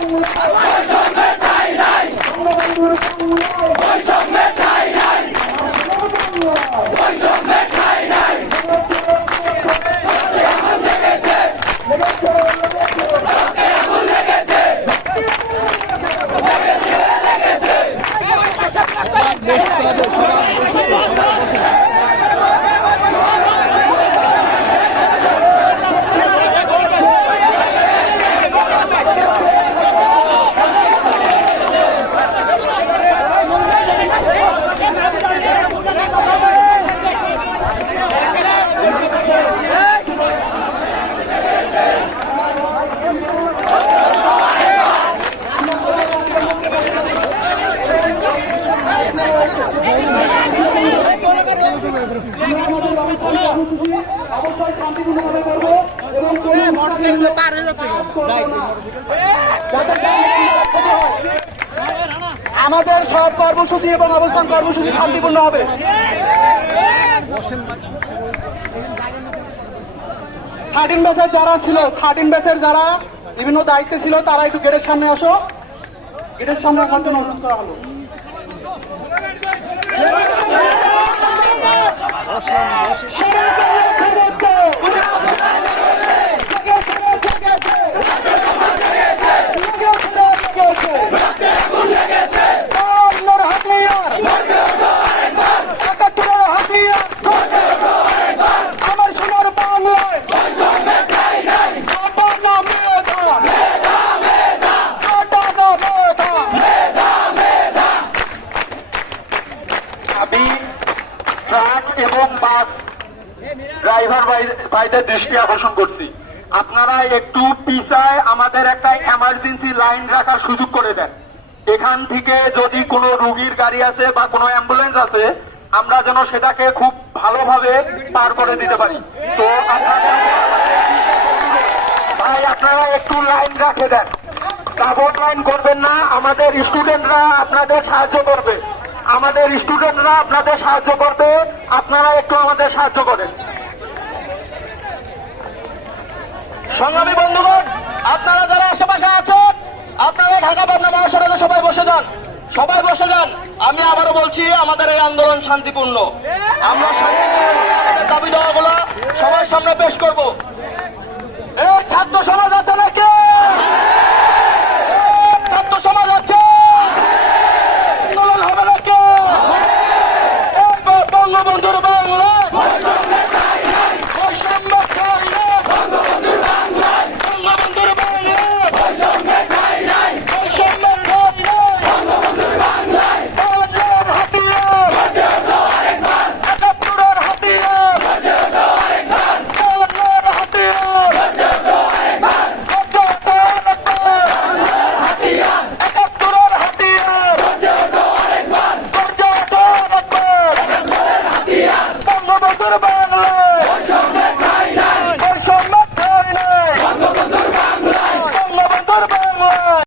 Aguanta! আমাদের সব কর্মসূচি এবং অবস্থান কর্মসূচি শান্তিপূর্ণ হবে। থার্টিন ব্যাচের যারা ছিল থার্টিন ব্যাচের যারা বিভিন্ন দায়িত্বে ছিল, তারা একটু গেটের সামনে আসো। গেটের সামনে আসার জন্য অনুরোধ করা হলো। আপনার ড্রাইভার ভাইদের দৃষ্টি আকর্ষণ করছি। আপনারা একটু পিছায় আমাদের একটা এমার্জেন্সি লাইন রাখার সুযোগ করে দেন। এখান থেকে যদি কোনো রুগীর গাড়ি আছে বা কোনো অ্যাম্বুলেন্স আছে, আমরা যেন সেটাকে খুব ভালোভাবে পার করে দিতে পারি। তো ভাই, আপনারা একটু লাইন রাখে দেন। কাপড় লাইন করবেন না, আমাদের স্টুডেন্টরা আপনাদের সাহায্য করবে। আমাদের স্টুডেন্টরা আপনাদের সাহায্য করবে। আপনারা একটু আমাদের সাহায্য করেন। সংগ্রামী বন্ধুগণ, আপনারা যারা আশেপাশে আছেন, আপনারা ঢাকা পাবনা মহাসড়কে সবাই বসে যান। সবাই বসে যান। আমি আবারও বলছি, আমাদের এই আন্দোলন শান্তিপূর্ণ। আমরা দাবি দেওয়াগুলো সবার সামনে পেশ করব। এই ছাত্র